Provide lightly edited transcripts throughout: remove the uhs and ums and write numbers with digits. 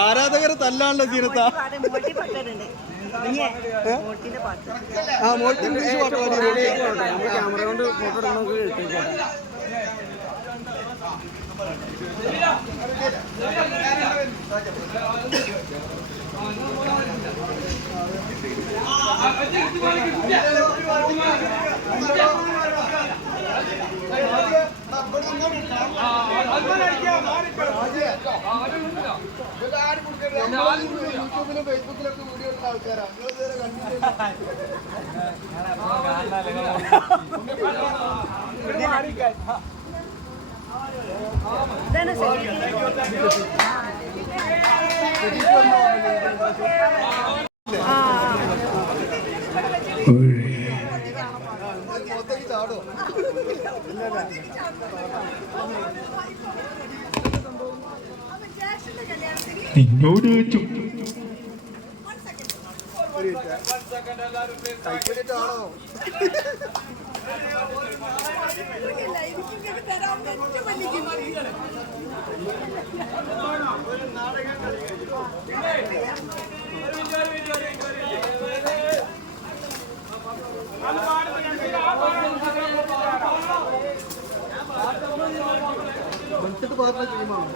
ആരാധകർ തല്ലാണല്ലോ തീരത്താ. ക്യാമറ കൊണ്ട് ഫോട്ടോ എടുക്കണം. യൂട്യൂബിലും ഫേസ്ബുക്കിലൊക്കെ വീഡിയോ എടുത്ത ആൾക്കാരാണ്. ചാടോ നിന്നോട് കൈപ്പിടിട്ടാണോ? മനസ്സിട്ട് പാർന്ന ടീമാണോ?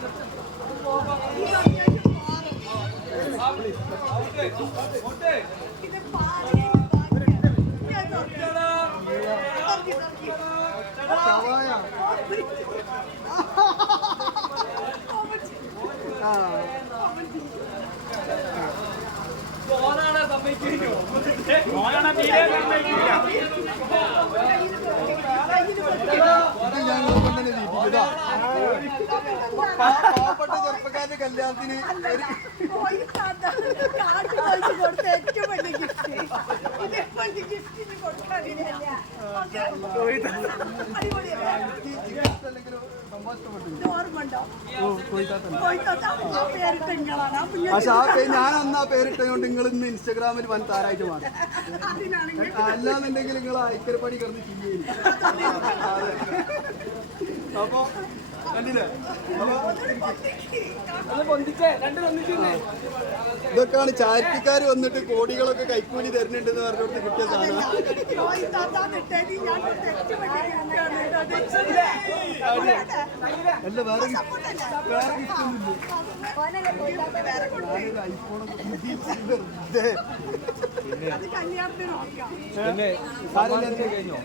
പാവപ്പെട്ട ചെറുപ്പക്കാരുടെ കല്യാണത്തിന് പക്ഷെ ആ പേര് ഞാൻ അന്ന് ആ പേരിട്ടതുകൊണ്ട് നിങ്ങൾ ഇന്ന് ഇൻസ്റ്റാഗ്രാമിൽ വൻ താരായിട്ട് മാറി. അല്ലാന്നുണ്ടെങ്കിൽ നിങ്ങൾ ഐക്യപ്പണി കിടന്ന് ചെയ്യേണ്ടി. അപ്പൊ കണ്ടില്ലേ? ഇതൊക്കെയാണ് ചാരിറ്റിക്കാർ വന്നിട്ട് കോടികളൊക്കെ കൈക്കൂലി തരുന്നുണ്ടെന്ന് പറഞ്ഞിട്ട് കിട്ടിയ സാധനം. അല്ല വേറെ ഗിഫ്റ്റ് ഒന്നുമില്ല. ഐഫോണൊക്കെ പിന്നെ കഴിഞ്ഞോ?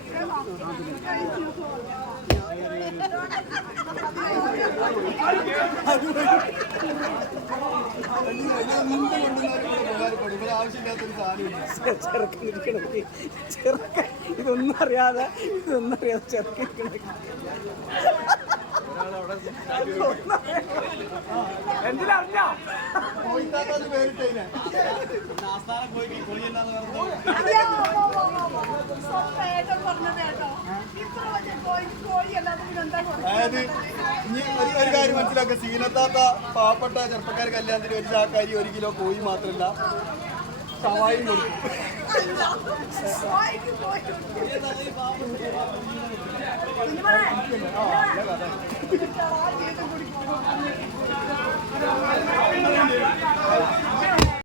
ആവശ്യമില്ലാത്തൊരു സാധനം ചെറുക്കൻ ഇതൊന്നും അറിയാതെ ചെറുക്കൻ എന്തിനറിഞ്ഞ പേരിട്ടേനെ അതായത് ഇനി ഒരു കാര്യം മനസ്സിലാക്കുക. സീനത്താത്ത പാവപ്പെട്ട ചെറുപ്പക്കാർ കല്യാണത്തിന് ഒരു ചാക്കാരി 1 കിലോ കോഴി മാത്രമല്ല സവായും കൊടുക്കും. ആ